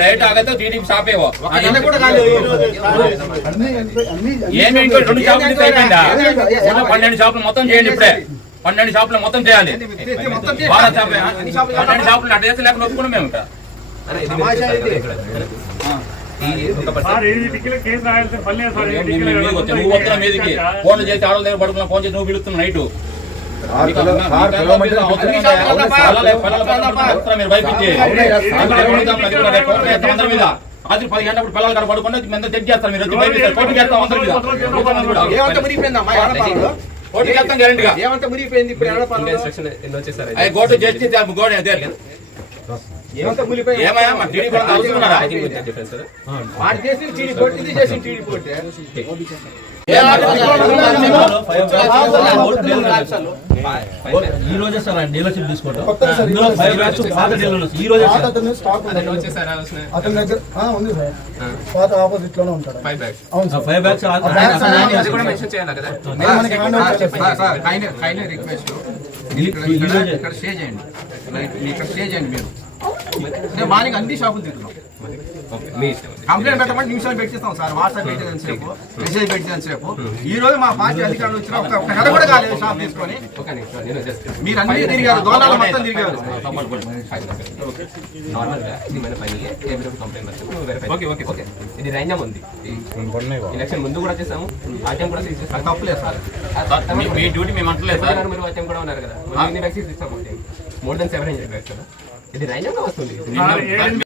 direct ఆగతే TDP shop ఏమో ఏమి ఇంకో 2 షాపులు అయిపోయిందా 12 షాపులు మొత్తం చేయండి ఇప్పుడే 12 షాపులు మొత్తం చేయాలి భారత్ షాప్ 12 షాపులు అటు చేసి లేకుండా ఒప్పుకున్నాం మేము ఇక్కడ నువ్వు వస్తున్నా మీదికి ఫోన్లు చేసి ఆడల దగ్గర పడుకున్నా ఫోన్ చేసి నువ్వు పిలుస్తున్నావు నైట్ మీరు భయపించి అందరి మీద రాత్రి 10 గంటప్పుడు పిల్లలు కాడ పడుకుంటే మీద చెక్ చేస్తారు మీరు వచ్చి భయపిస్తారు పోటీ చేస్తాం అందరి మీద పోటీ చేస్తాం గ్యారెంటీగా గోటు చేసి గోడ ఏమయ్యా మా టీడీ కూడా అవసరన్నారా ఈ రోజే సార్ ఆయన డీలర్షిప్ తీసుకోవడం ఇందులో 5 బ్యాగ్స్ పాత డీలర్స్ ఈ రోజే సార్ అతను స్టాక్ అతని దగ్గర ఉంది సార్ పాత ఆపోజిట్ లోనే ఉంటాడు 5 బ్యాగ్స్ అవును సార్ 5 బ్యాగ్స్ అది కూడా మెన్షన్ చేయాలి కదా సార్ కైండ్ రిక్వెస్ట్ ఇక్కడ స్టే చేయండి ఇక్కడ స్టే చేయండి మీరు మార్నింగ్ అన్ని షాపులు తింటున్నాం కంప్లైంట్ పెట్టమంటే నిమిషాలు పెట్టిస్తాం సార్ వాట్సాప్ పెట్టేదని సేపు మెసేజ్ పెట్టేదని సేపు ఈ రోజు మా పార్టీ అధికారులు వచ్చిన ఒక నెల కూడా కాలేదు షాప్ తీసుకొని మీరు అన్ని తిరిగారు దోళాలు మొత్తం తిరిగారు ఇది రైన్యం ఉంది ఎలక్షన్ ముందు కూడా చేసాము ఆటం కూడా తప్పలేదు సార్ మీ డ్యూటీ మేము అంటలేదు సార్ మీరు ఆటం కూడా ఉన్నారు కదా ఎన్ని వ్యాక్సిన్స్ ఇస్తాము మోర్ దెన్ 700 వ్యాక్సిన్ ఇది రైన్యంగా వస్తుంది